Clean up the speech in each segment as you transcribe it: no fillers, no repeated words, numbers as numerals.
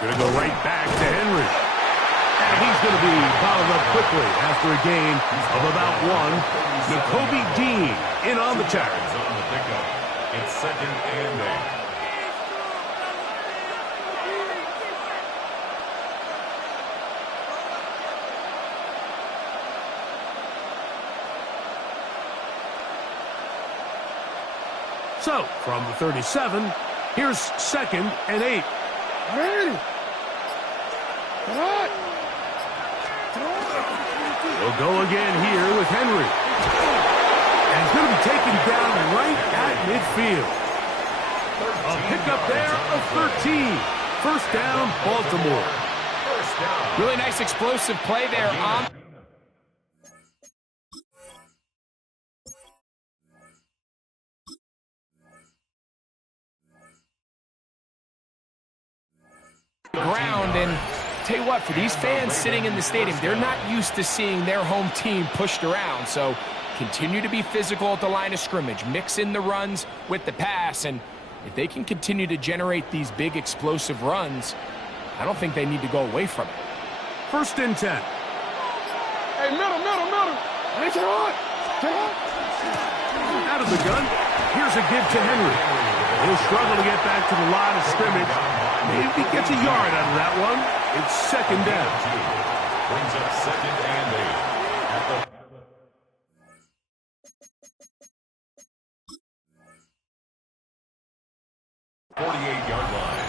Going to go right back to Henry. And he's going to be bottled up quickly after a gain of about one. Jacoby Dean in on the tackle. On the pickup. It's 2nd and 8. So, from the 37, here's 2nd and 8. We'll go again here with Henry. And he's going to be taken down right at midfield. A pickup there of 13. First down, Baltimore. Really nice explosive play there on ground. And tell you what, for these fans sitting in the stadium, they're not used to seeing their home team pushed around. So continue to be physical at the line of scrimmage, mix in the runs with the pass, and if they can continue to generate these big explosive runs, I don't think they need to go away from it. 1st and 10. Hey, middle. Get on. Out of the gun, here's a give to Henry. He'll struggle to get back to the line of scrimmage. Maybe gets a yard out of that one. It's 2nd down. Brings up 2nd and 8. At the 48-yard line.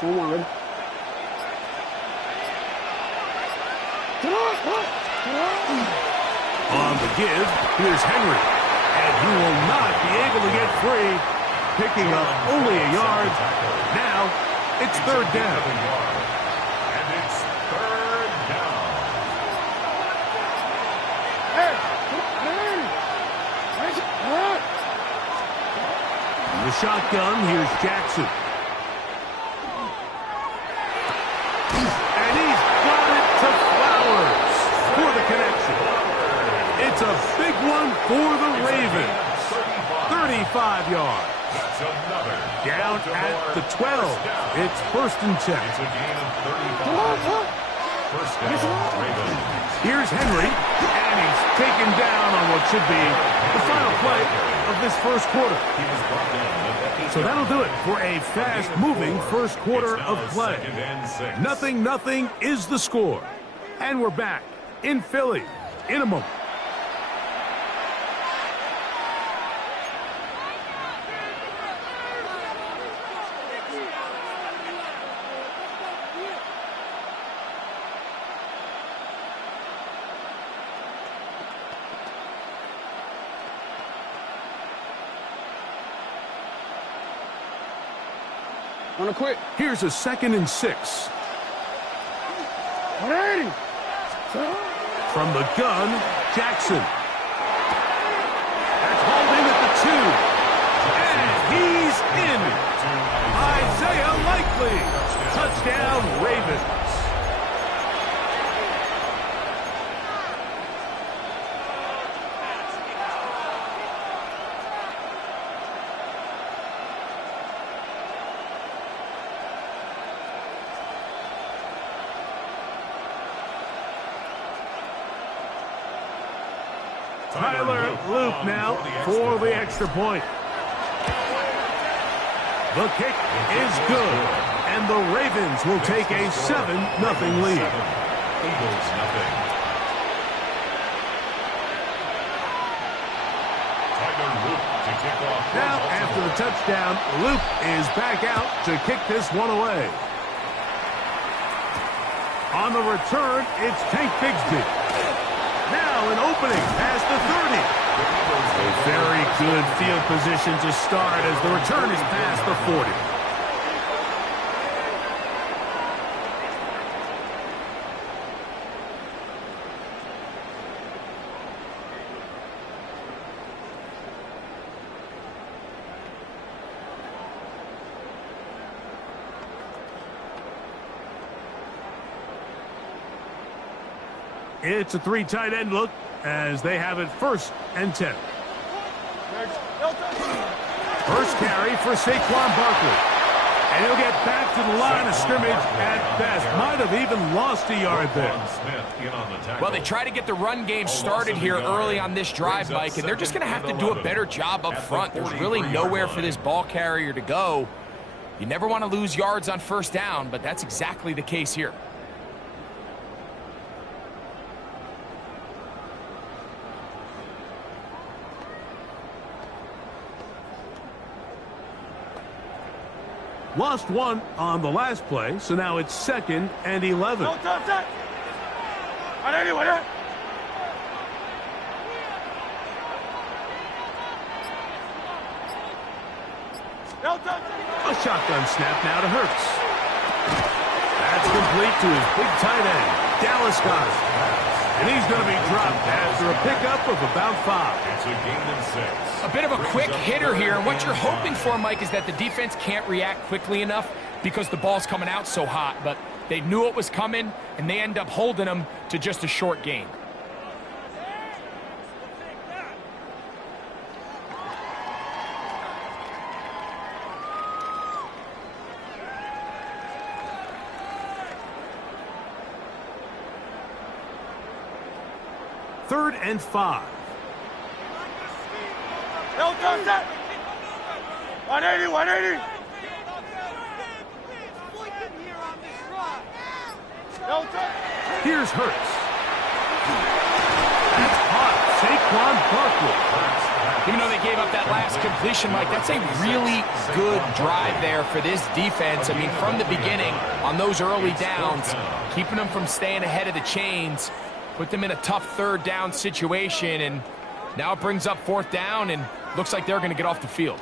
Forward. On the give, here's Henry. And he will not be able to get free. Picking up only a yard. Now, it's 3rd down. And it's 3rd down. In the shotgun, here's Jackson. And he's got it to Flowers for the connection. It's a big one for the Ravens. 35 yards. Down at the 12. It's 1st and 10. It's a gain of 35. First down, Ravens. Here's Henry, and he's taken down on what should be the final play of this first quarter. He was brought down. So that'll do it for a fast-moving first quarter of play. 2nd and 6. 0-0 is the score. And we're back in Philly in a moment. Wanna quit? Here's a 2nd and 6. 180. From the gun, Jackson. That's holding at the 2. And he's in. Isaiah Likely. Touchdown, Ravens. Tyler Loop now for the extra point. The kick is good, and the Ravens will take a 7-0 lead. Eagles, nothing. Tyler Loop to kick off. Now, after the touchdown, Loop is back out to kick this one away. On the return, it's Tank Bigsby. Now an opening past the 30. A very good field position to start as the return is past the 40. It's a 3 tight end look as they have it 1st and 10. First carry for Saquon Barkley. And he'll get back to the line of scrimmage at best. Might have even lost a yard there. Well, they try to get the run game started here early on this drive, Mike, and they're just going to have to do a better job up front. There's really nowhere for this ball carrier to go. You never want to lose yards on 1st down, but that's exactly the case here. Lost 1 on the last play, so now it's 2nd and 11. A shotgun snap now to Hurts. That's complete to his big tight end. Dallas got it. And he's going to be dropped after a pickup of about 5. It's a gain of 6. A bit of a quick hitter here, and what you're hoping for, Mike, is that the defense can't react quickly enough because the ball's coming out so hot. But they knew it was coming, and they end up holding them to just a short gain. Third and 5. 180. Here's Hurts. That's hot. Saquon Barkley. Even though they gave up that last completion, Mike, that's a really good drive there for this defense. I mean, from the beginning, on those early downs, keeping them from staying ahead of the chains, put them in a tough 3rd down situation, and now it brings up 4th down, and looks like they're going to get off the field.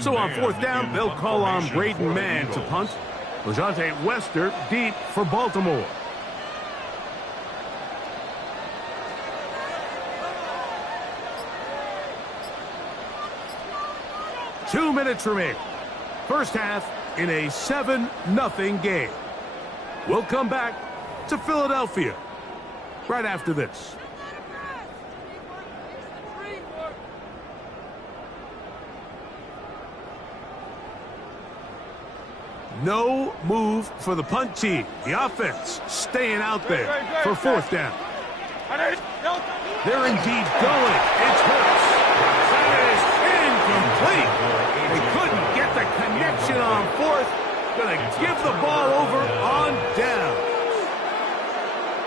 So on 4th down, they'll call on Braden Mann to punt. LeJontay Wester deep for Baltimore. Two minutes remaining. First half in a 7-0 game. We'll come back to Philadelphia right after this. No move for the punt team. The offense staying out there for 4th down. They're indeed going. It's Hurts. That is incomplete. They couldn't get the connection on 4th. Going to give the ball over on down.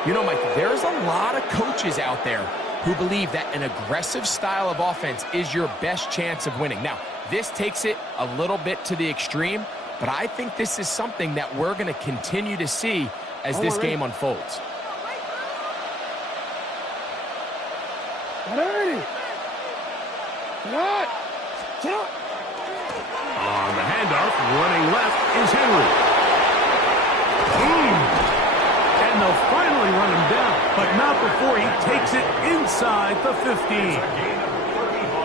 You know, Mike, there's a lot of coaches out there who believe that an aggressive style of offense is your best chance of winning. Now, this takes it a little bit to the extreme, but I think this is something that we're going to continue to see as this game unfolds. On the handoff, running left is Henry. And they'll finally run him down, but not before he takes it inside the 15.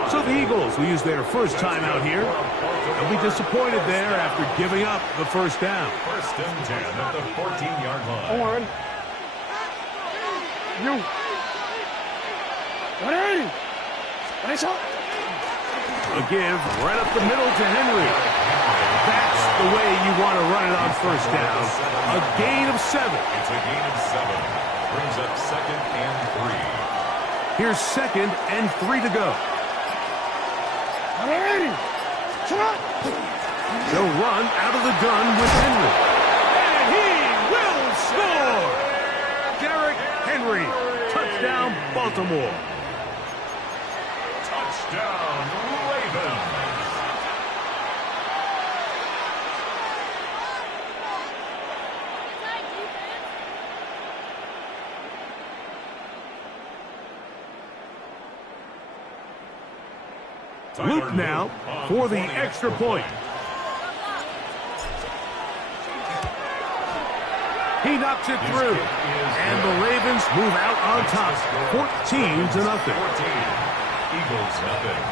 So the Eagles will use their first time out here. They'll be disappointed there after giving up the 1st down. 1st and 10 at the 14-yard line. Don't worry. You. 180. Nice up. A give right up the middle to Henry. That's the way you want to run it on 1st down. A gain of 7. It's a gain of 7. Brings up 2nd and 3. Here's 2nd and 3 to go. 180. They'll run out of the gun with Henry. And he will score! Derrick Henry. Touchdown, Baltimore. Touchdown, Ravens. Luke now for the extra point. He knocks it through. And the Ravens move out on top, 14-0. 14. Eagles nothing.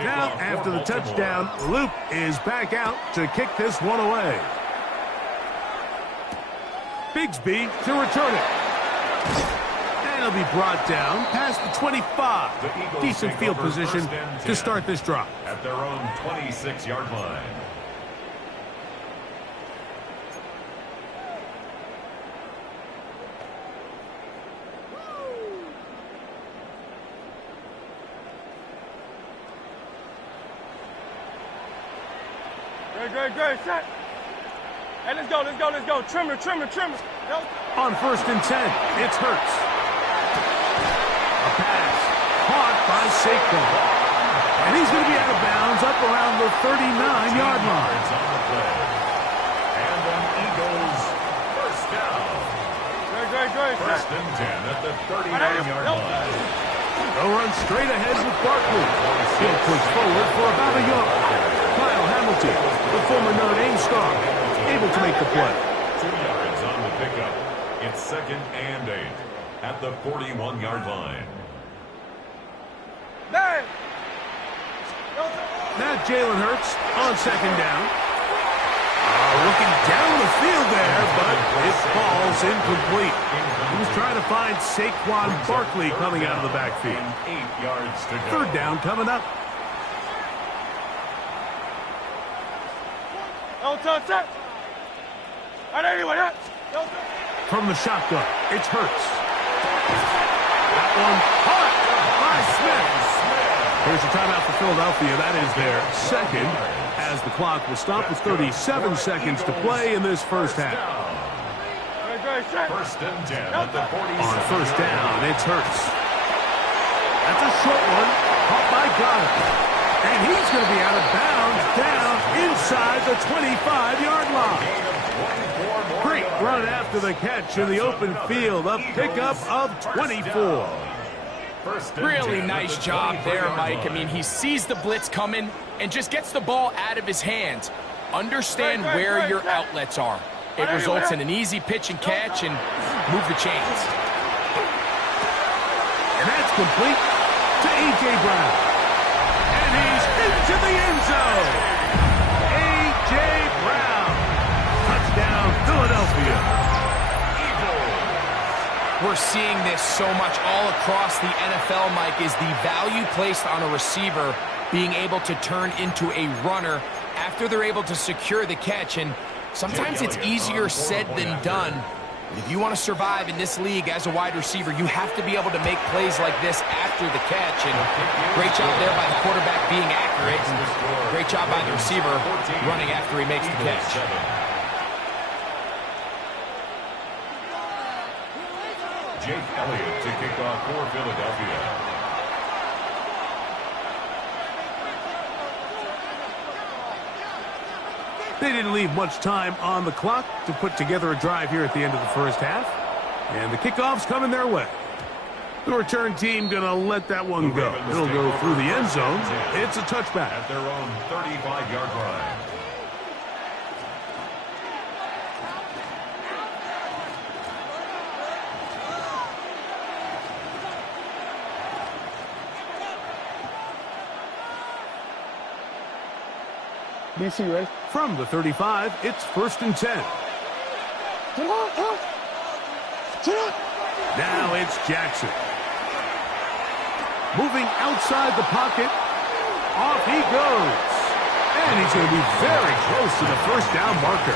Now, after the touchdown, Luke is back out to kick this one away. Bigsby to return it. And he'll be brought down past the 25. Decent field position to start this drive. At their own 26-yard line. Great, set. Hey, let's go. Trimmer. On 1st and 10, it's Hurts. A pass caught by Saquon. And he's going to be out of bounds up around the 39-yard line. And then Eagles first down. Great. First and 10 at the 39-yard line. They'll run straight ahead with Barkley. He'll push forward for about a yard. Kyle Hamilton, the former Notre Dame star, able to make the play. 2 yards on the pickup. It's 2nd and 8 at the 41-yard line. Now Jalen Hurts on 2nd down. Looking down the field there, but it falls incomplete. He was trying to find Saquon Barkley coming out of the backfield. 8 yards to go. 3rd down coming up. From the shotgun, it's Hurts. That one caught by Smith. Here's a timeout for Philadelphia. That is their 2nd, as the clock will stop with 37 seconds to play in this first half. First and 10 at the 47. On 1st down, it's Hurts. That's a short one, caught by Goddard. And he's going to be out of bounds down inside the 25-yard line. Great run after the catch in the open field. A pickup of 24. Really nice job there, Mike. I mean, he sees the blitz coming and just gets the ball out of his hands. Understand where your outlets are. It results in an easy pitch and catch and move the chains. And that's complete to A.J. Brown. And he's into the end zone. A.J. Brown. Touchdown, Philadelphia. We're seeing this so much all across the NFL, Mike, is the value placed on a receiver being able to turn into a runner after they're able to secure the catch. And sometimes it's easier said than done. If you want to survive in this league as a wide receiver, you have to be able to make plays like this after the catch. And great job there by the quarterback being accurate. And great job by the receiver running after he makes the catch. Jake Elliott to kick off for Philadelphia. They didn't leave much time on the clock to put together a drive here at the end of the first half. And the kickoff's coming their way. The return team going to let that one go. It'll go through the end zone. It's a touchback. At their own 35-yard line. DC, right? From the 35, it's 1st and 10. Now it's Jackson. Moving outside the pocket. Off he goes. And he's going to be very close to the 1st down marker.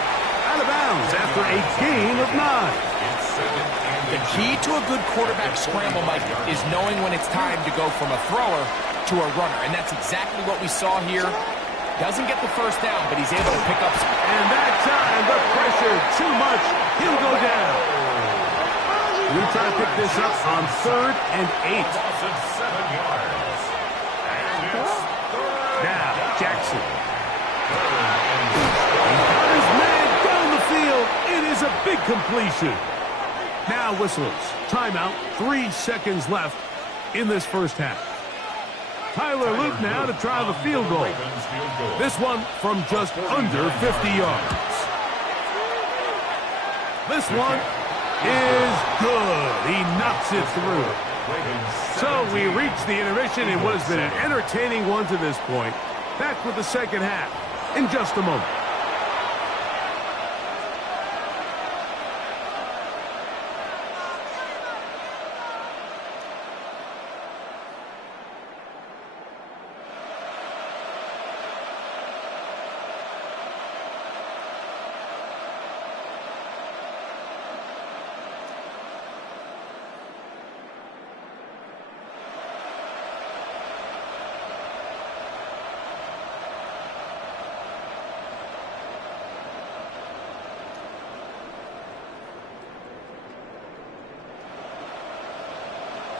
Out of bounds after a gain of 9. The key to a good quarterback scramble, Mike, is knowing when it's time to go from a thrower to a runner. And that's exactly what we saw here. Doesn't get the 1st down, but he's able to pick up. And that time, the pressure too much. He'll go down. We try to pick this up on 3rd and 8. Now, Jackson. He's got his man down the Incompletion. Now whistles. Timeout. 3 seconds left in this first half. Tyler Luke now to try the field goal. This one from just under 50 yards. This one is good. He knocks it through. So we reach the intermission in what has been an entertaining one to this point. Back with the second half in just a moment.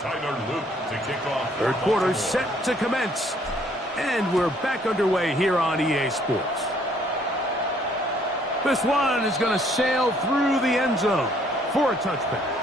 Tyler Luke to kick off. Third quarter set to commence. And we're back underway here on EA Sports. This one is going to sail through the end zone for a touchback.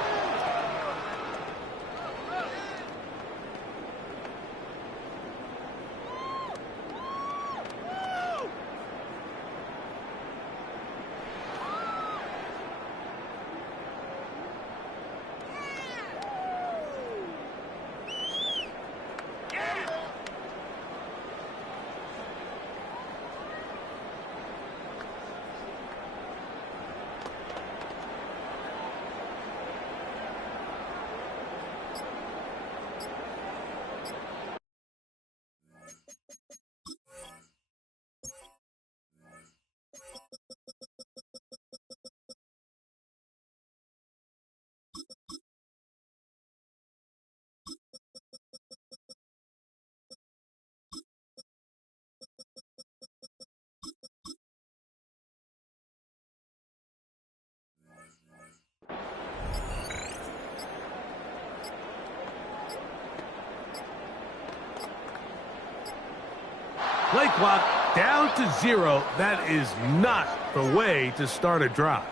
Play clock down to 0. That is not the way to start a drive.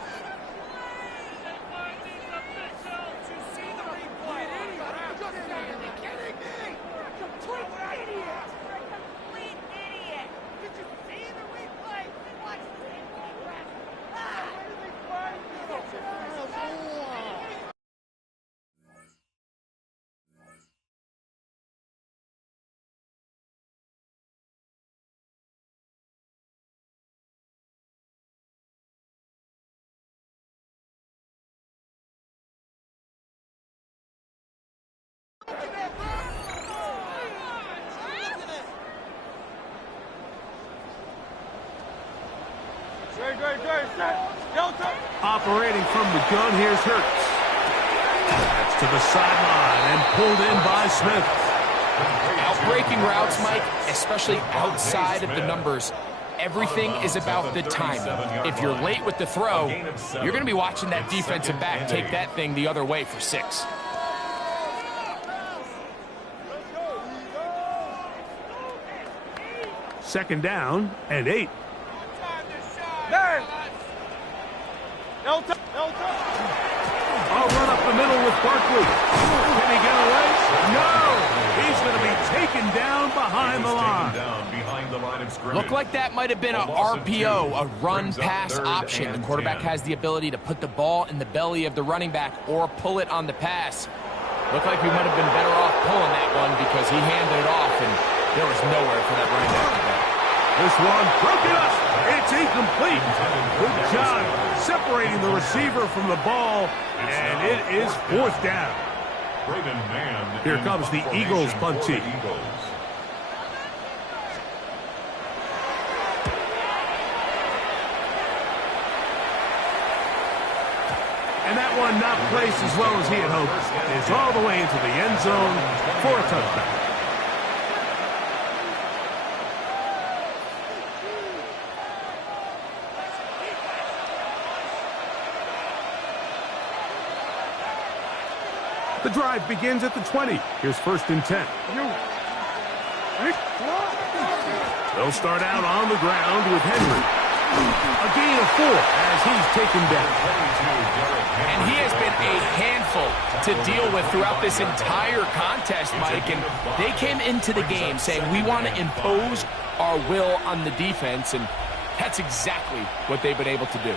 Operating from the gun, here's Hurts. That's to the sideline and pulled in by Smith. Outbreaking routes, Mike, especially outside of the numbers, everything is about the timing. If you're late with the throw, you're going to be watching that defensive back take that thing the other way for 6. Second down and 8. I'll run up the middle with Barkley. Can he get away? No! He's going to be taken down behind the line. Looked like that might have been a RPO, a run-pass option. The quarterback has the ability to put the ball in the belly of the running back or pull it on the pass. Looked like we might have been better off pulling that one because he handed it off, and there was nowhere for that running back to go. This one broken up. It's incomplete. Good job separating the receiver from the ball, and it is 4th down. Here comes the Eagles punt team. And that one not placed as well as he had hoped. It's all the way into the end zone for a touchback. The drive begins at the 20. Here's 1st and 10. They'll start out on the ground with Henry. A gain of 4 as he's taken down. And he has been a handful to deal with throughout this entire contest, Mike. And they came into the game saying, we want to impose our will on the defense, and that's exactly what they've been able to do.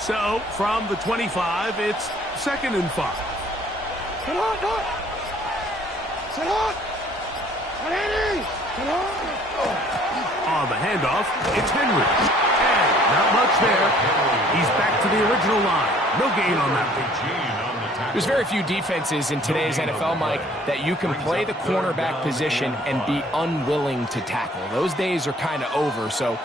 So, from the 25, it's 2nd and 5. Come on, come on. Sit on. On the handoff, it's Henry. And not much there. He's back to the original line. No gain on that one. There's very few defenses in today's NFL, Mike, that you can play the cornerback position and be unwilling to tackle. Those days are kind of over, so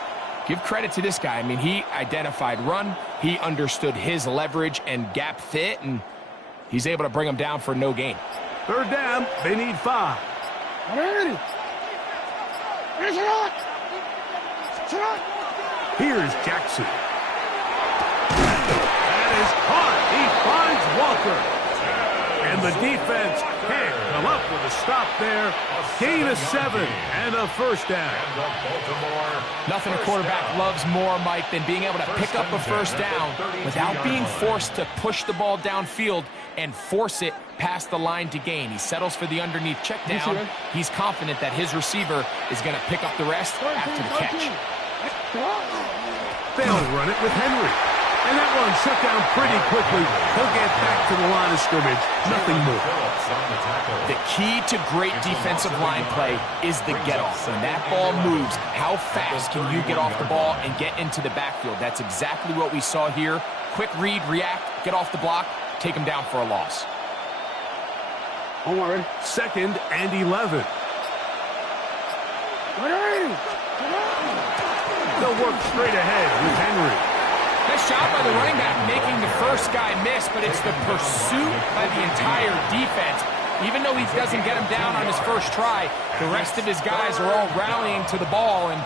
give credit to this guy. I mean, he identified run, he understood his leverage and gap fit, and he's able to bring him down for no gain. 3rd down, they need 5. Here's Jackson. That is caught. He finds Walker. And the defense can't come up with a stop there. Gain of 7 and a 1st down. Nothing a quarterback loves more, Mike, than being able to pick up a 1st down without being forced to push the ball downfield and force it past the line to gain. He settles for the underneath check down. He's confident that his receiver is going to pick up the rest after the catch. They'll run it with Henry. And that one shut down pretty quickly. He'll get back to the line of scrimmage. Nothing more. The key to great defensive line play is the get-off. When that ball moves, how fast can you get off the ball and get into the backfield? That's exactly what we saw here. Quick read, react, get off the block, take him down for a loss. 2nd and 11. They'll work straight ahead with Henry. Nice job by the running back making the first guy miss, but it's the pursuit by the entire defense. Even though he doesn't get him down on his first try, the rest of his guys are all rallying to the ball, and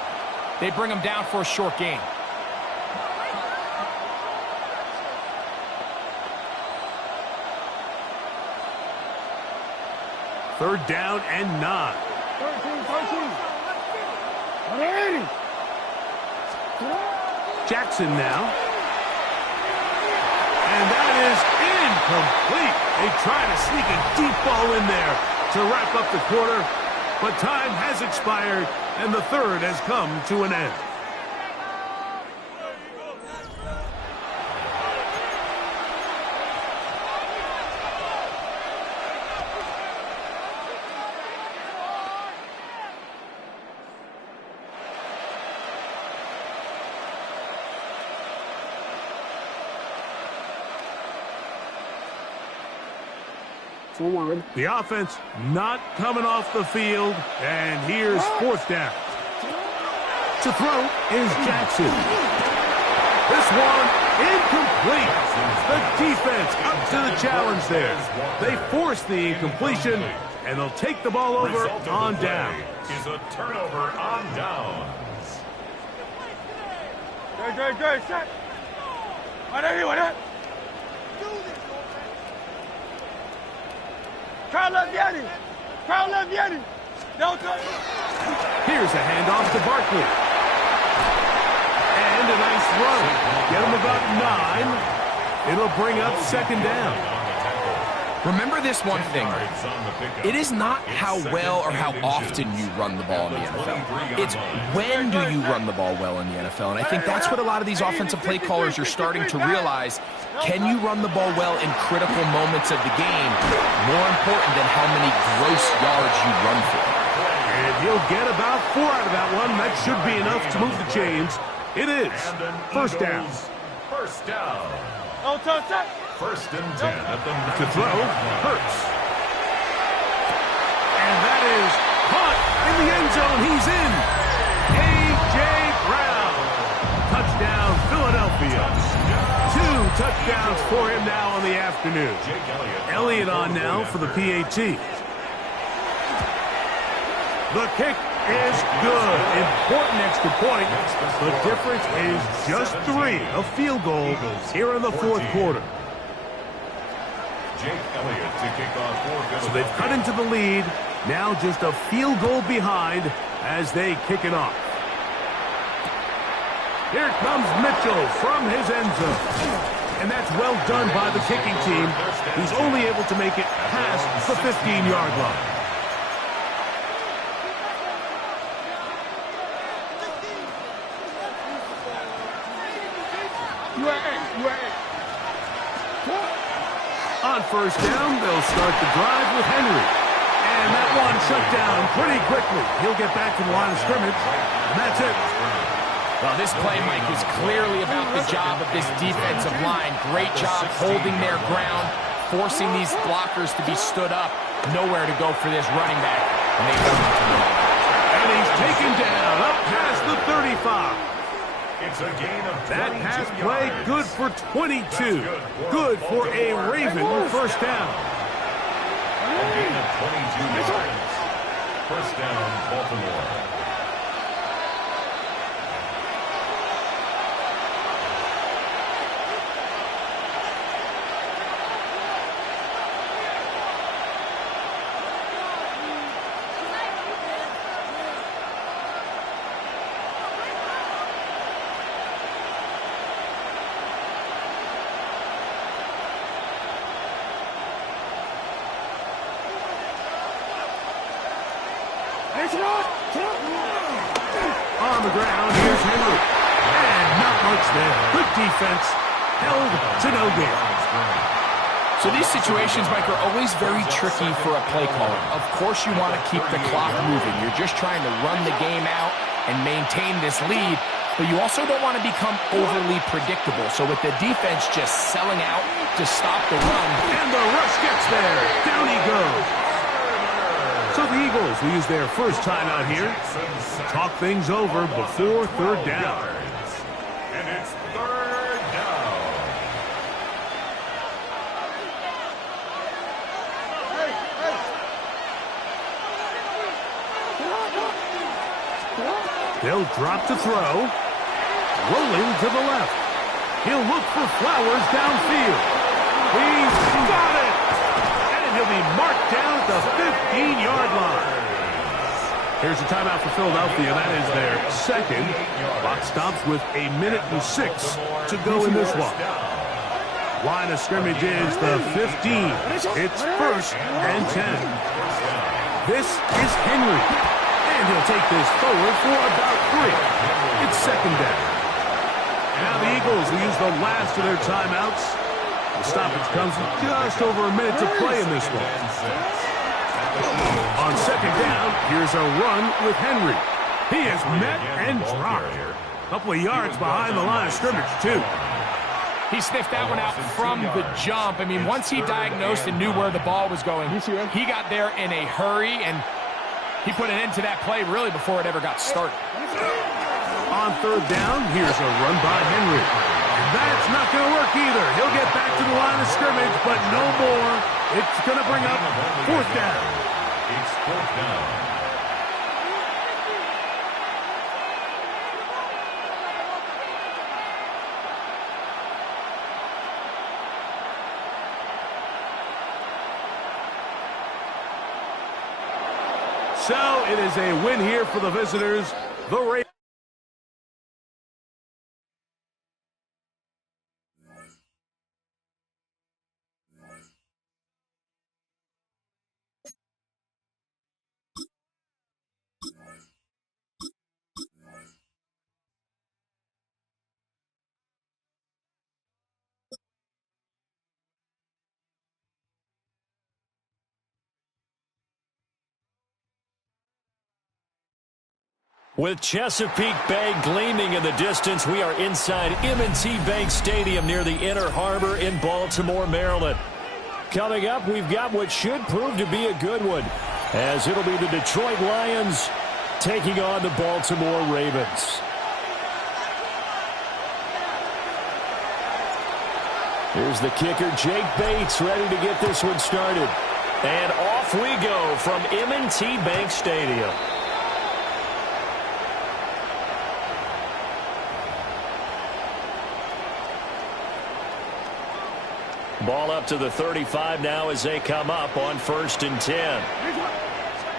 they bring him down for a short gain. Third down and 9. 13. Jackson now. And that is incomplete. They try to sneak a deep ball in there to wrap up the quarter, but time has expired, and the 3rd has come to an end. The offense not coming off the field, and here's 4th down. To throw is Jackson. This one incomplete. The defense up to the challenge there. They force the incompletion, and they'll take the ball over on down. Is a turnover on downs. Great, set. Right here. Crowd left Yeti. Here's a handoff to Barkley. And a nice run. Get him about 9. It'll bring up 2nd down. Remember this one thing. It is not how well or how often you run the ball in the NFL. It's when do you run the ball well in the NFL. And I think that's what a lot of these offensive play callers are starting to realize. Can you run the ball well in critical moments of the game? More important than how many gross yards you run for. And he'll get about 4 out of that one. That should be enough to move the chains. It is 1st down. First down. Oh, touch. 1st and 10 at the 19. To throw, Hurts. And that is caught in the end zone. He's in. A.J. Brown. Touchdown, Philadelphia. 2 touchdowns for him now on the afternoon. Elliott on now for the PAT. The kick is good. Important extra point. The difference is just 3, a field goal here in the 4th quarter. Jake Elliott to kick off for So they've cut into the lead, Now just a field goal behind as they kick it off. Here comes Mitchell from his end zone. And that's well done by the kicking team, who's only able to make it past the 15-yard line. On first down, they'll start the drive with Henry. And that one shut down pretty quickly. He'll get back to the line of scrimmage, and that's it. Well, this play, Mike, is clearly about the job of this defensive line. Great job holding their ground, forcing these blockers to be stood up. Nowhere to go for this running back. And they hold him to nowhere. And he's taken down up past the 35. It's a gain of 22 That pass play good for 22. Good for a Raven first down. A gain of 22 yards. First down, Baltimore. On the ground, here's Henry. And not much there. Good defense. Held to no gain. So these situations, Mike, are always very tricky for a play caller. Of course you want to keep the clock moving. You're just trying to run the game out and maintain this lead, but you also don't want to become overly predictable. So with the defense just selling out to stop the run. And the rush gets there. Down he goes. So the Eagles will use their first timeout here. Talk things over before third down. And it's third down. They'll drop to throw. Rolling to the left. He'll look for Flowers downfield. He's got it! And he'll be marked down at the 15-yard line. Here's a timeout for Philadelphia. That is their second. Clock stops with 1:06 to go in this one. Line of scrimmage is the 15. It's first and 10. This is Henry. And he'll take this forward for about 3. It's second down. Now the Eagles will use the last of their timeouts. The stoppage comes with just over a minute to play in this one. On second down, here's a run with Henry. He is met and dropped. A couple of yards behind the line of scrimmage, too. He sniffed that one out from the jump. I mean, once he diagnosed and knew where the ball was going, he got there in a hurry, and he put an end to that play really before it ever got started. On third down, here's a run by Henry. And that's not going to work either. He'll get back to the line of scrimmage, but no more. It's going to bring up fourth down. It's fourth down. So it is a win here for the visitors. The Ravens. With Chesapeake Bay gleaming in the distance, we are inside M&T Bank Stadium near the Inner Harbor in Baltimore, Maryland. Coming up, we've got what should prove to be a good one, as it'll be the Detroit Lions taking on the Baltimore Ravens. Here's the kicker, Jake Bates, ready to get this one started. And off we go from M&T Bank Stadium. Ball up to the 35 now as they come up on 1st and 10.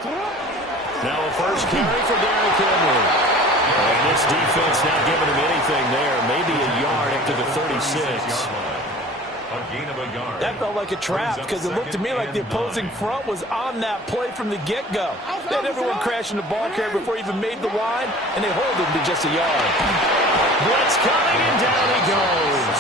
Now a first carry for Derrick Henry. And this defense not giving him anything there. Maybe a yard up to the 36. That felt like a trap because it looked to me like the opposing front was on that play from the get-go. They had everyone crashing the ball carrier before he even made the line, and they hold him to just a yard. Blitz coming, and down he goes.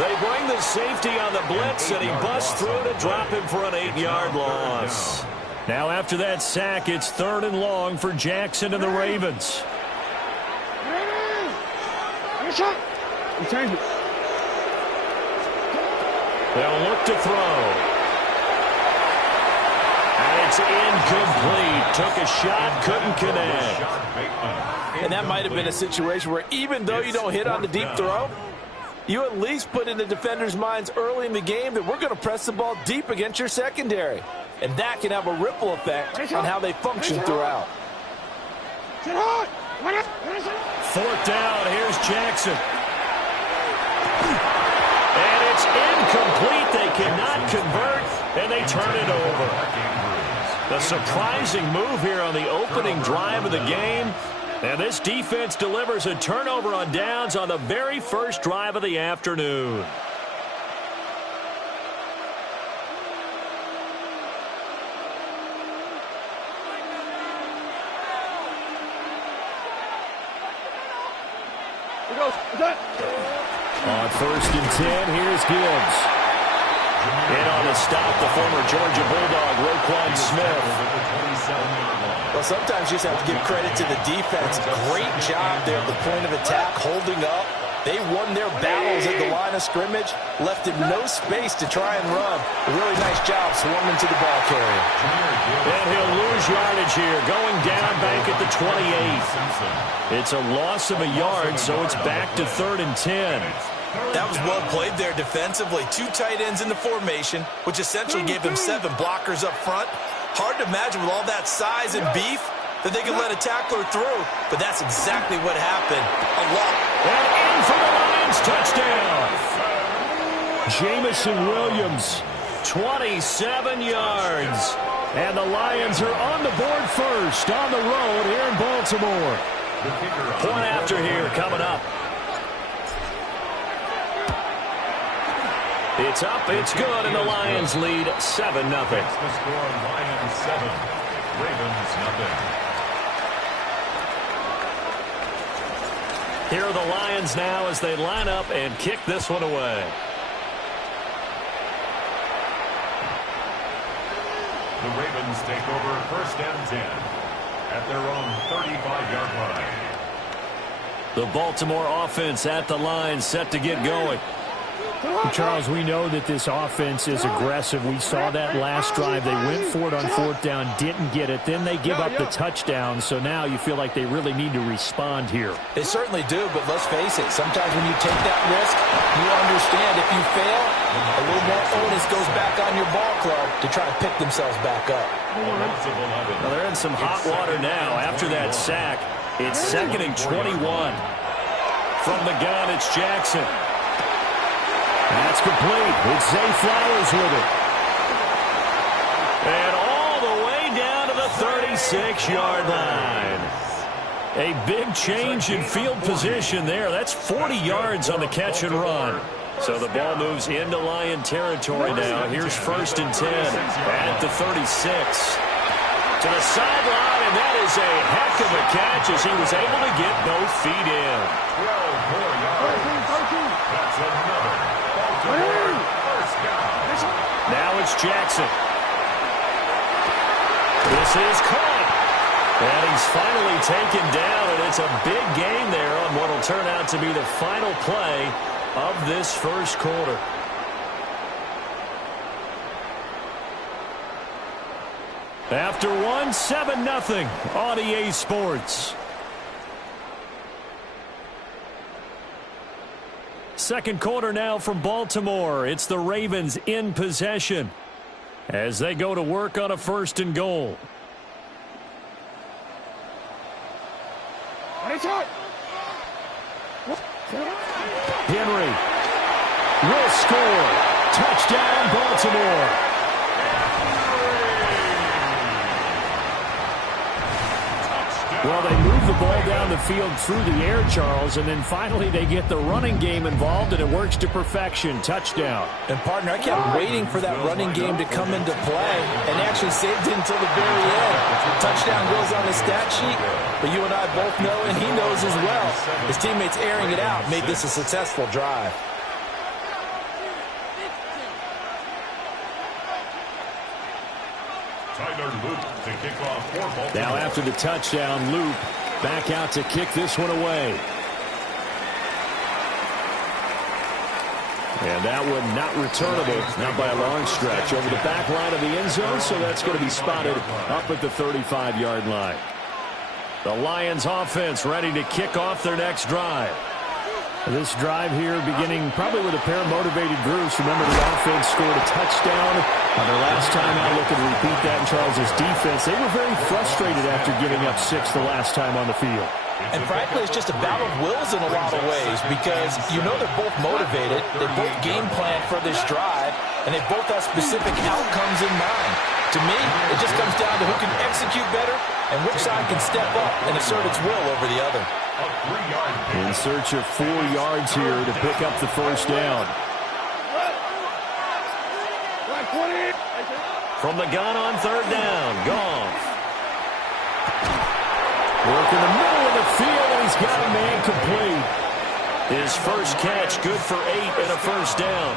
They bring the safety on the blitz, and he busts through to drop him for an 8-yard loss. Now after that sack, it's 3rd and long for Jackson and the Ravens. They'll look to throw. And it's incomplete. Took a shot, couldn't connect. And that might have been a situation where even though you don't hit on the deep throw, you at least put in the defenders' minds early in the game that we're going to press the ball deep against your secondary. And that can have a ripple effect on how they function throughout. 4th down, here's Jackson. And it's incomplete. They cannot convert, and they turn it over. The surprising move here on the opening drive of the game. And this defense delivers a turnover on downs on the very first drive of the afternoon. On 1st and 10, here's Gibbs. In on the stop, the former Georgia Bulldog, Roquan Smith. Well, sometimes you just have to give credit to the defense. Great job there at the point of attack, holding up. They won their battles at the line of scrimmage, left him no space to try and run. A really nice job swarming to the ball carrier. And he'll lose yardage here, going down back at the 28. It's a loss of a yard, so it's back to 3rd and 10. That was well played there defensively. 2 tight ends in the formation, which essentially gave them 7 blockers up front. Hard to imagine with all that size and beef that they could let a tackler through, but that's exactly what happened. A lot. And in for the Lions, touchdown. Jamison Williams, 27 yards. And the Lions are on the board first on the road here in Baltimore. Point after here coming up. It's up, it's good, and the Lions lead 7-0. The score, Lions 7, Ravens 0. Here are the Lions now as they line up and kick this one away. The Ravens take over 1st and 10 at their own 35-yard line. The Baltimore offense at the line, set to get going. Charles, we know that this offense is aggressive. We saw that last drive. They went for it on 4th down, didn't get it. Then they give up the touchdown, so now you feel like they really need to respond here. They certainly do, but let's face it. Sometimes when you take that risk, you understand if you fail, a little more onus goes back on your ball club to try to pick themselves back up. Well, they're in some hot water now after that sack. It's 2nd and 21. From the gun, it's Jackson. That's complete. It's Zay Flowers with it. And all the way down to the 36-yard line. A big change in field position there. That's 40 yards on the catch and run. So the ball moves into Lion territory now. Here's 1st and 10 at the 36. To the sideline, and that is a heck of a catch as he was able to get both feet in. 12 more yards. That's another. Now it's Jackson. This is caught. And he's finally taken down, and it's a big gain there on what will turn out to be the final play of this first quarter. After one, 7-0 on EA Sports. Second quarter now from Baltimore. It's the Ravens in possession as they go to work on a 1st and goal. Henry will score. Touchdown, Baltimore. Well, they move the ball down the field through the air, Charles, and then finally they get the running game involved, and it works to perfection. Touchdown. And, partner, I kept waiting for that running game to come into play and actually saved it until the very end. Touchdown goes on the stat sheet, but you and I both know, and he knows as well, his teammates airing it out made this a successful drive. Now after the touchdown, Loop back out to kick this one away. And that one not returnable, not by a long stretch, over the back line of the end zone, so that's going to be spotted up at the 35-yard line. The Lions offense ready to kick off their next drive. This drive here beginning probably with a pair of motivated groups. Remember, the offense scored a touchdown on their last time out. Looking to repeat that in Charles's defense. They were very frustrated after giving up 6 the last time on the field. And frankly, it's just a battle of wills in a lot of ways because you know they're both motivated. They both game plan for this drive, and they both have specific outcomes in mind. To me, it just comes down to who can execute better and which side can step up and assert its will over the other. In search of 4 yards here to pick up the first down. From the gun on third down, Goff. Work in the middle of the field, and he's got a man complete. His first catch, good for 8 and a first down.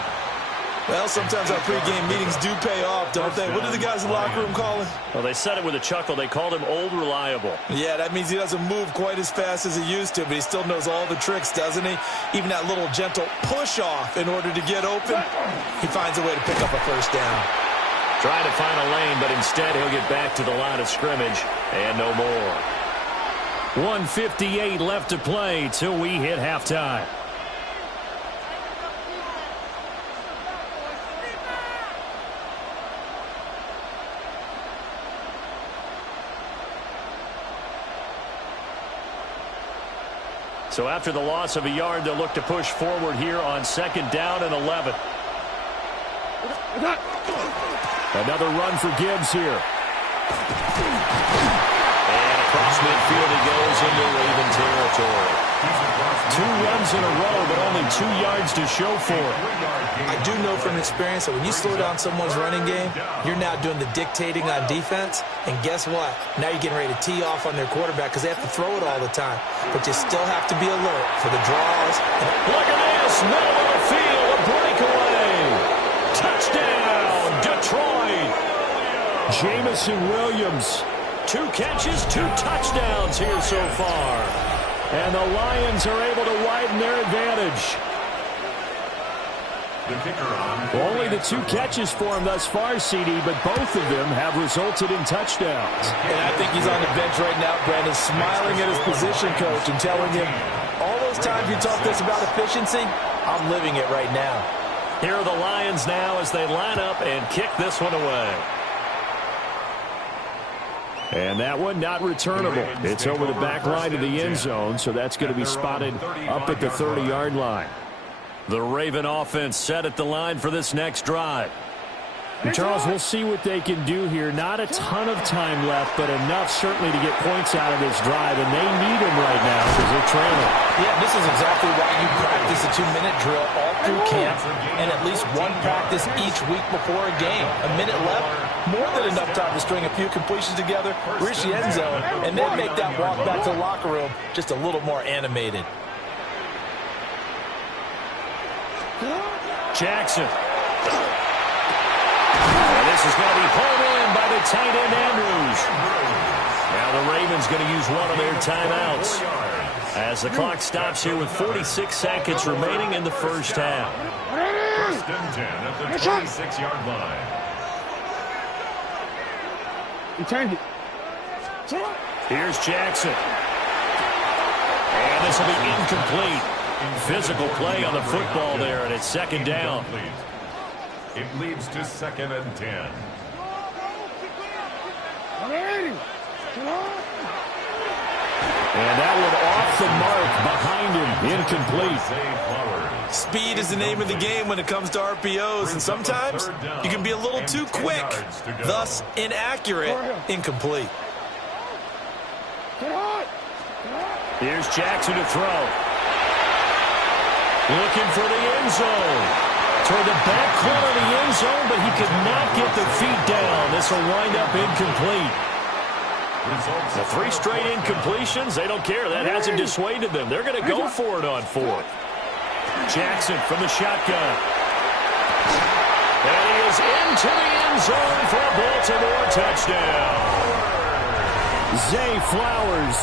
Well, sometimes our pregame meetings do pay off, don't they? What do the guys in the locker room call him? Well, they said it with a chuckle. They called him Old Reliable. Yeah, that means he doesn't move quite as fast as he used to, but he still knows all the tricks, doesn't he? Even that little gentle push-off in order to get open, he finds a way to pick up a first down. Trying to find a lane, but instead he'll get back to the line of scrimmage and no more. 1:58 left to play till we hit halftime. So after the loss of a yard, they'll look to push forward here on 2nd down and 11. Another run for Gibbs here. And across midfield he goes into Raven territory. 2 runs in a row, but only 2 yards to show for it. I do know from experience that when you slow down someone's running game, you're now doing the dictating on defense. And guess what? Now you're getting ready to tee off on their quarterback because they have to throw it all the time. But you still have to be alert for the draws. Look at this. Middle of the field. A breakaway. Touchdown, Detroit. Jamison Williams. 2 catches, 2 touchdowns here so far. And the Lions are able to widen their advantage. Only the 2 catches for him thus far, CD, but both of them have resulted in touchdowns. And I think he's on the bench right now, Brandon, smiling at his position coach and telling him, all those times you talked to us about efficiency, I'm living it right now. Here are the Lions now as they line up and kick this one away. And that one not returnable. It's over the back line of the end zone, so that's going to be spotted up at the 30-yard line. The Raven offense set at the line for this next drive. And Charles, we'll see what they can do here. Not a ton of time left, but enough certainly to get points out of this drive, and they need them right now because they're trailing. Yeah, this is exactly why you practice a 2-minute drill all through camp and at least one practice each week before a game. A minute left, more than enough time to string a few completions together, reach the end zone, and then make that walk back to the locker room just a little more animated. Jackson. And this is going to be pulled in by the tight end Andrews. Now the Ravens going to use one of their timeouts as the clock stops here with 46 seconds remaining in the first half. 1st and 10 at the 26-yard line. Here's Jackson. And this will be incomplete. Physical play on the football there, and it's 2nd down. It leads to 2nd and 10. And that one off the mark behind him, incomplete. Speed is the name of the game when it comes to RPOs, and sometimes you can be a little too quick, thus inaccurate, incomplete. Here's Jackson to throw. Looking for the end zone. Toward the back corner of the end zone, but he could not get the feet down. This will wind up incomplete. The 3 straight incompletions, they don't care. That hasn't dissuaded them. They're going to go for it on 4th. Jackson from the shotgun. And he is into the end zone for a Baltimore touchdown. Zay Flowers,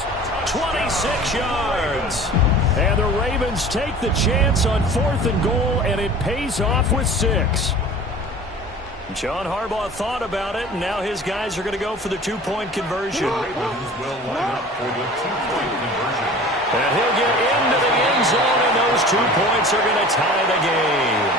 26 yards. And the Ravens take the chance on 4th and goal, and it pays off with 6. John Harbaugh thought about it, and now his guys are going to go for the 2-point conversion. Ravens will line up for the 2-point conversion. And he'll get into the end zone, and those 2 points are going to tie the game.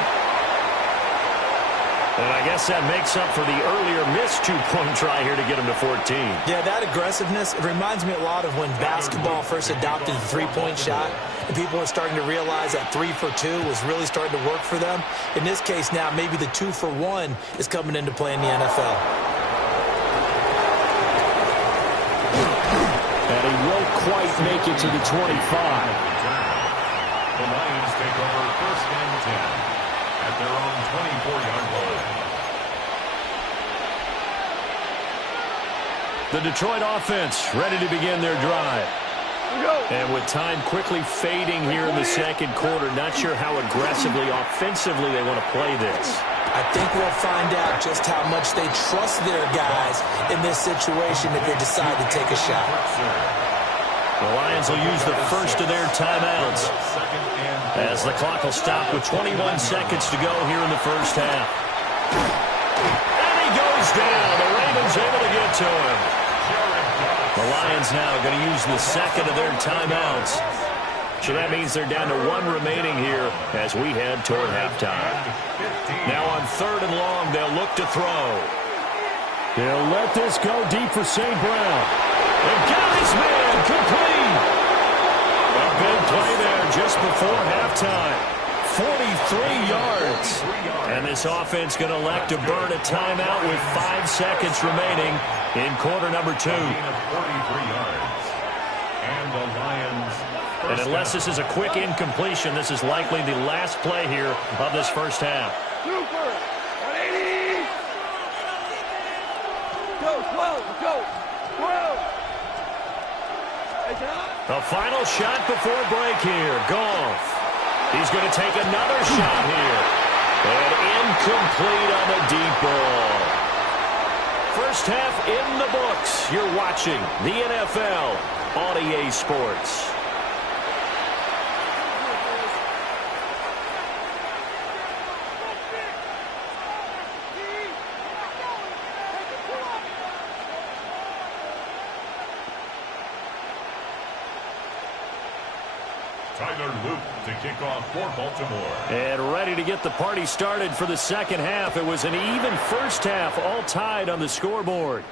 And I guess that makes up for the earlier missed 2-point try here to get him to 14. Yeah, that aggressiveness, it reminds me a lot of when basketball first adopted the 3-point shot, and people were starting to realize that 3 for 2 was really starting to work for them. In this case now, maybe the 2 for 1 is coming into play in the NFL. And he won't quite make it to the 25. The Lions take over 1st and 10 at their own 24-yard line. The Detroit offense ready to begin their drive. And with time quickly fading here in the second quarter, not sure how aggressively, offensively they want to play this. I think we'll find out just how much they trust their guys in this situation if they decide to take a shot. The Lions will use the first of their timeouts as the clock will stop with 21 seconds to go here in the first half. And he goes down. The Ravens able to get to him. The Lions now going to use the second of their timeouts. So that means they're down to 1 remaining here as we head toward halftime. Now on 3rd and long, they'll look to throw. They'll let this go deep for St. Brown. And got his man complete. A big play there just before halftime. 43 yards. And this offense going to elect to burn a timeout with 5 seconds remaining in quarter number 2. And the Lions. And unless this is a quick incompletion, this is likely the last play here of this first half. Super. 180. Go, go. A final shot before break here. Goff. He's going to take another shot here. And incomplete on the deep ball. First half in the books. You're watching the NFL on EA Sports. To kick off for Baltimore. And ready to get the party started for the second half. It was an even first half, all tied on the scoreboard.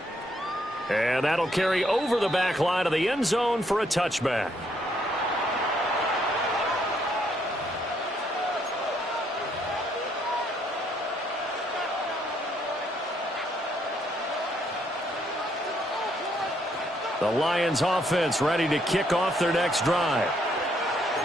And that'll carry over the back line of the end zone for a touchback. The Lions offense ready to kick off their next drive.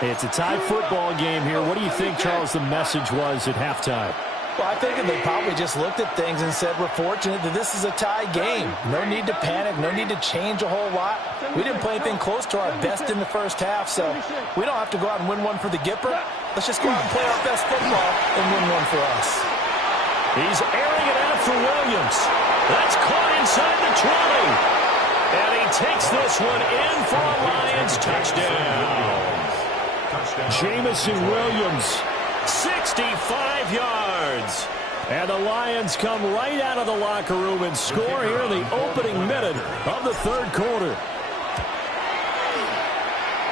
It's a tied football game here. What do you think, Charles, the message was at halftime? Well, I think they probably just looked at things and said, we're fortunate that this is a tie game. No need to panic. No need to change a whole lot. We didn't play anything close to our best in the first half, so we don't have to go out and win one for the Gipper. Let's just go out and play our best football and win one for us. He's airing it out for Williams. That's caught inside the 20. And he takes this one in for a Lions touchdown. Jamison Williams, 65 yards. And the Lions come right out of the locker room and score here in the opening minute of the third quarter.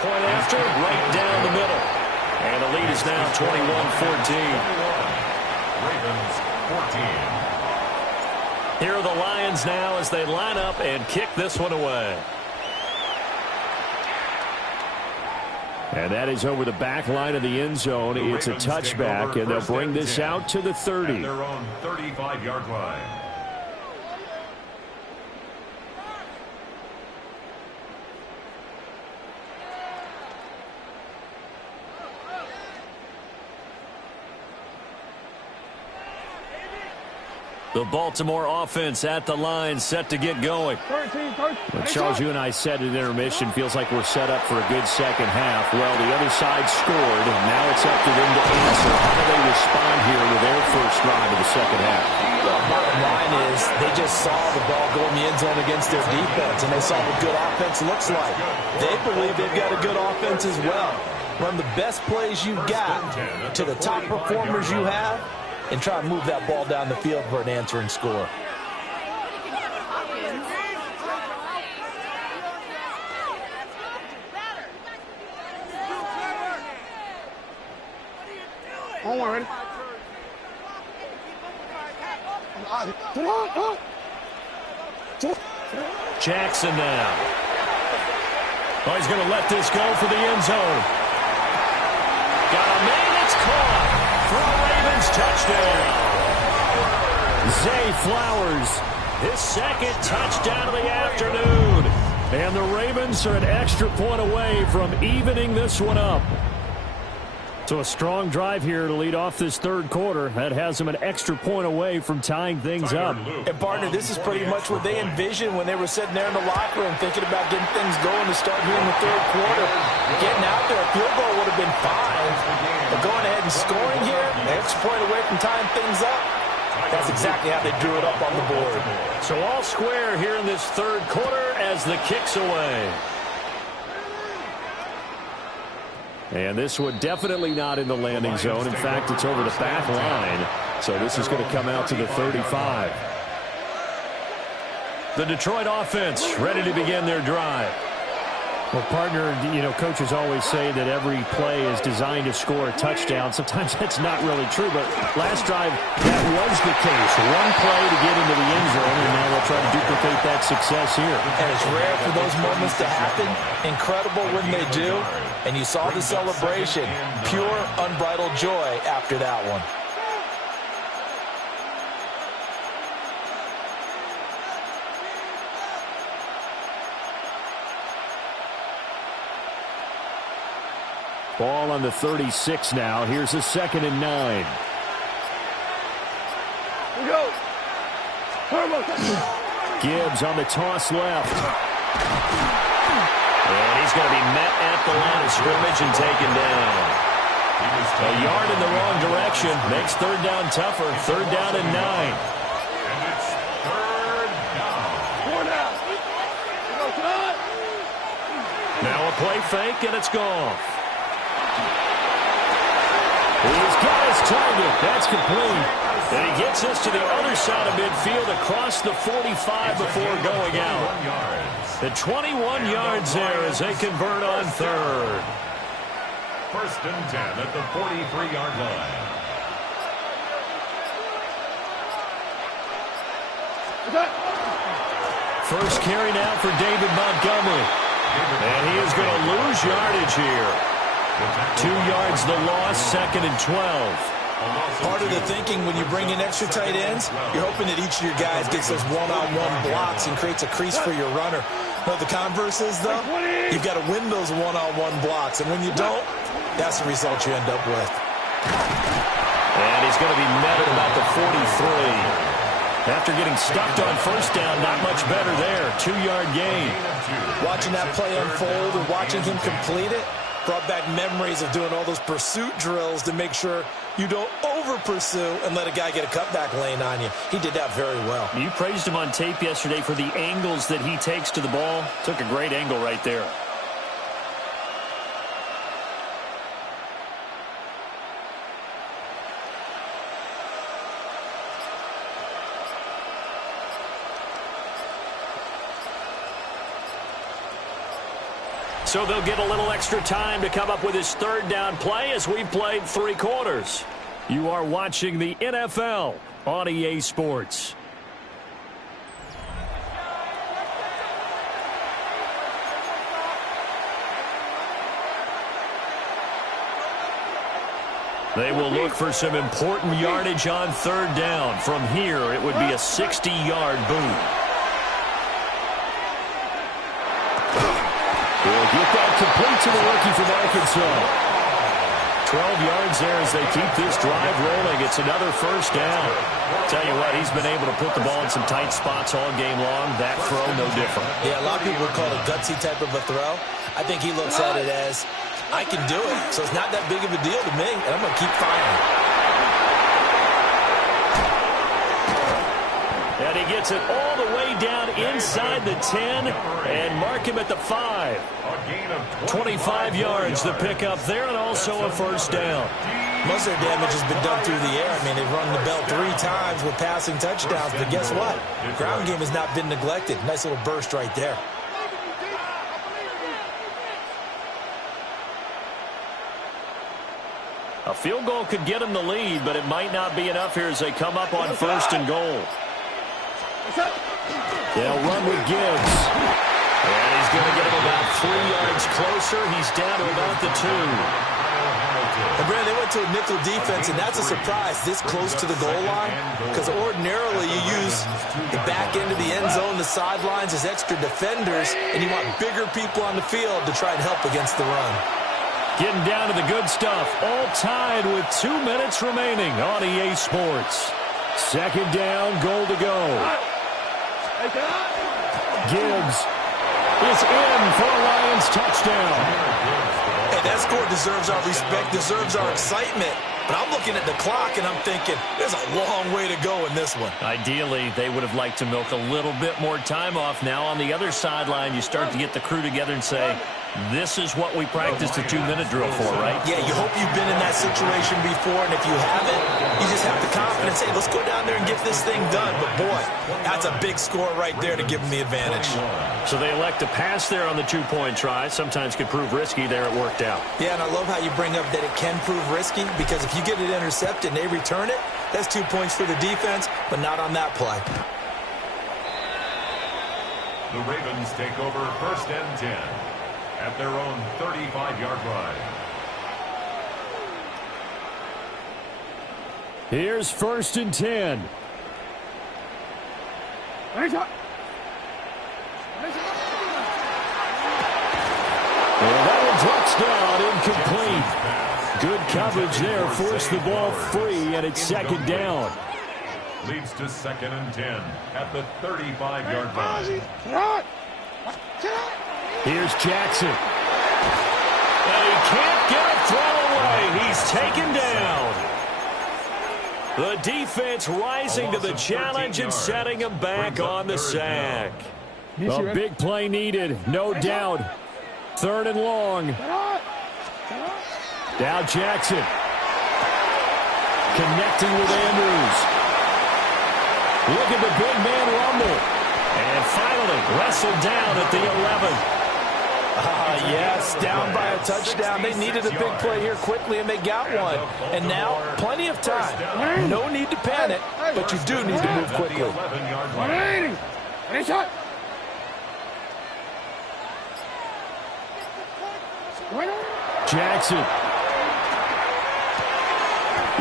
Point after, right down the middle. And the lead is now 21-14. Ravens 14. Here are the Lions now as they line up and kick this one away. And that is over the back line of the end zone. It's a touchback, and they'll bring this out to the 30. At their own 35-yard line. The Baltimore offense at the line, set to get going. Well, Charles, you and I said at intermission, feels like we're set up for a good second half. Well, the other side scored, and now it's up to them to answer. How do they respond here with their first drive of the second half? Well, bottom line is they just saw the ball go in the end zone against their defense, and they saw what good offense looks like. They believe they've got a good offense as well. Run the best plays you've got to the top performers you have, and try and move that ball down the field for an answering score. Jackson now. Oh, he's going to let this go for the end zone. Got a man, it's caught. For a Ravens touchdown. Zay Flowers, his second touchdown of the afternoon. And the Ravens are an extra point away from evening this one up. So a strong drive here to lead off this third quarter. That has them an extra point away from tying things up. And, partner, this is pretty much what they envisioned when they were sitting there in the locker room thinking about getting things going to start here in the third quarter. Getting out there, a field goal would have been fine. But going ahead and scoring here, an extra point away from tying things up, that's exactly how they drew it up on the board. So all square here in this third quarter as the kick's away. And this one definitely not in the landing zone. In fact, it's over the back line. So this is going to come out to the 35. The Detroit offense ready to begin their drive. Well, partner, you know, coaches always say that every play is designed to score a touchdown. Sometimes that's not really true, but last drive, that was the case. One play to get into the end zone, and now they'll try to duplicate that success here. And it's rare for those moments to happen. Incredible when they do. And you saw the celebration. Pure, unbridled joy after that one. Ball on the 36 now. Here's a 2nd and 9. Gibbs on the toss left. And he's going to be met at the line of scrimmage and taken down. A yard in the wrong direction makes third down tougher. Third down and 9. And it's third down. Now a play fake, and it's gone. He's got his target. That's complete. And he gets us to the other side of midfield across the 45 before going out. The 21 yards there as they convert on third. First and 10 at the 43-yard line. First carry now for David Montgomery. And he is going to lose yardage here. 2 yards the loss, 2nd and 12. Part of the thinking when you bring in extra tight ends, you're hoping that each of your guys gets those one-on-one blocks and creates a crease for your runner. But the converse is, though, you've got to win those one-on-one blocks. And when you don't, that's the result you end up with. And he's going to be met at about the 43. After getting stuffed on first down, not much better there. 2-yard gain. Watching that play unfold and watching him complete it brought back memories of doing all those pursuit drills to make sure you don't over-pursue and let a guy get a cutback lane on you. He did that very well. You praised him on tape yesterday for the angles that he takes to the ball. Took a great angle right there. So they'll get a little extra time to come up with his third down play as we've played 3 quarters. You are watching the NFL on EA Sports. They will look for some important yardage on third down. From here, it would be a 60-yard boot. He'll get that complete to the rookie from Arkansas. 12 yards there as they keep this drive rolling. It's another first down. Tell you what, he's been able to put the ball in some tight spots all game long. That throw, no different. Yeah, a lot of people would call it a gutsy type of a throw. I think he looks at it as, I can do it, so it's not that big of a deal to me, and I'm going to keep firing. And he gets it all the way down inside the 10 and mark him at the 5. 25 yards the pickup there, and also a first down. Most of their damage has been done through the air. I mean, they've rung the bell 3 times with passing touchdowns, but guess what? Ground game has not been neglected. Nice little burst right there. A field goal could get them the lead, but it might not be enough here as they come up on first and goal. They'll run with Gibbs. And he's going to get him about 3 yards closer. He's down to about the 2. And Brandon, they went to a nickel defense, and that's a surprise this close to the goal line, because ordinarily you use the back end of the end zone, the sidelines as extra defenders, and you want bigger people on the field to try and help against the run. Getting down to the good stuff. All tied with 2 minutes remaining on EA Sports. Second down, goal to go. Gibbs is in for a Lions touchdown. Hey, that score deserves our respect, deserves our excitement. But I'm looking at the clock, and I'm thinking, there's a long way to go in this one. Ideally, they would have liked to milk a little bit more time off. Now on the other sideline, you start to get the crew together and say, this is what we practiced a 2-minute drill for, right? Yeah, you hope you've been in that situation before, and if you haven't, you just have the confidence, hey, let's go down there and get this thing done. But, boy, that's a big score right there to give them the advantage. So they elect to pass there on the 2-point try. Sometimes could prove risky. There it worked out. Yeah, and I love how you bring up that it can prove risky, because if you get it intercepted and they return it, that's 2 points for the defense, but not on that play. The Ravens take over first and 10 at their own 35-yard line. Here's first and 10. And that one touchdown, incomplete. Good coverage there, forced the ball free, and it's second down. Leads to second and 10 at the 35-yard line. Here's Jackson. And he can't get a throw away. He's taken down. The defense rising to the challenge and setting him back on the sack. A big play needed, no doubt. Third and long. Now Jackson. Connecting with Andrews. Look at the big man rumble. And finally wrestled down at the 11. Yes, down by a touchdown. They needed a big play here quickly, and they got one. And now, plenty of time. No need to panic, but you do need to move quickly. Jackson.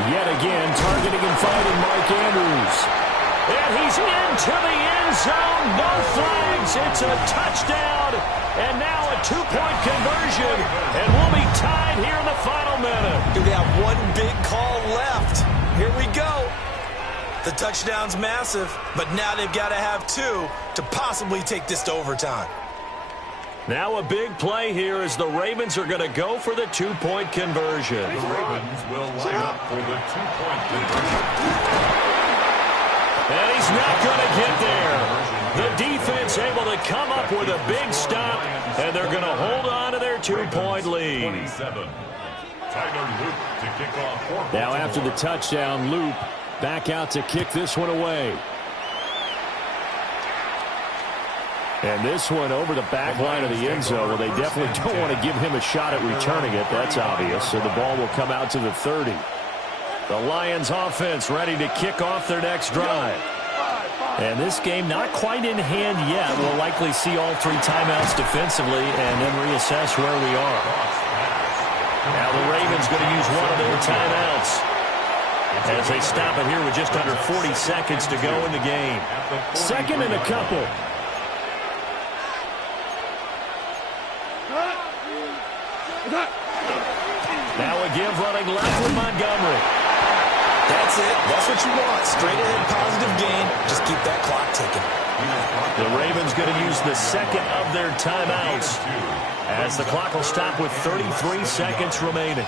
Yet again, targeting and fighting Mark Andrews. And he's into the end zone. No flags. It's a touchdown. And now a 2-point conversion. And we'll be tied here in the final minute. Do they have one big call left? Here we go. The touchdown's massive, but now they've got to have 2 to possibly take this to overtime. Now a big play here as the Ravens are going to go for the 2-point conversion. The Ravens will line up for the 2-point conversion. And he's not going to get there. The defense able to come up with a big stop, and they're going to hold on to their 2-point lead. Now after the touchdown, Loop back out to kick this one away. And this one over the back line of the end zone. Well, they definitely don't want to give him a shot at returning it. That's obvious. So the ball will come out to the 30. The Lions offense ready to kick off their next drive. And this game not quite in hand yet. We'll likely see all 3 timeouts defensively and then reassess where we are. Now the Ravens going to use one of their timeouts as they stop it here with just under 40 seconds to go in the game. Second and a couple. Now a give running left with Montgomery. That's it. That's what you want. Straight ahead positive gain. Just keep that clock ticking. The Ravens going to use the second of their timeouts as the clock will stop with 33 seconds remaining.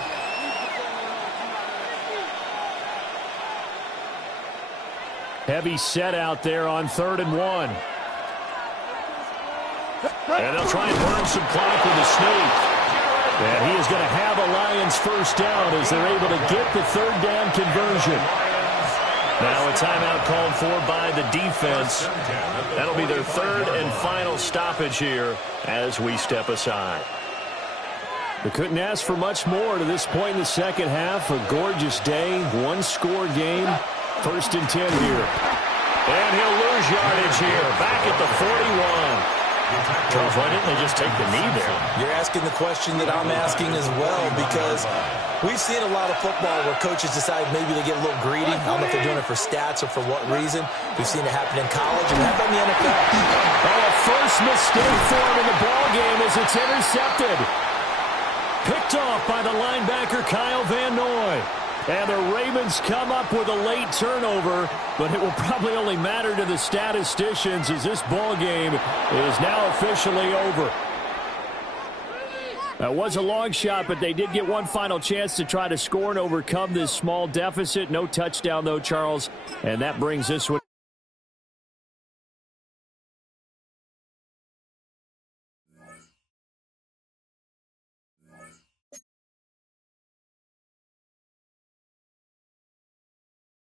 Heavy set out there on 3rd and 1. And they'll try and burn some clock with a sneak. And he is going to have a Lions first down as they're able to get the 3rd down conversion. Now a timeout called for by the defense. That'll be their 3rd and final stoppage here as we step aside. We couldn't ask for much more to this point in the second half. A gorgeous day, one-score game. 1st and 10 here. And he'll lose yardage here. Back at the 41. Charles, why didn't they just take the knee there? You're asking the question that I'm asking as well, because we've seen a lot of football where coaches decide maybe they get a little greedy. I don't know if they're doing it for stats or for what reason. We've seen it happen in college and happen in the NFL. Oh, a first mistake for him in the ball game as it's intercepted. Picked off by the linebacker Kyle Van Noy. And the Ravens come up with a late turnover, but it will probably only matter to the statisticians as this ball game is now officially over. That was a long shot, but they did get one final chance to try to score and overcome this small deficit. No touchdown, though, Charles, and that brings this one.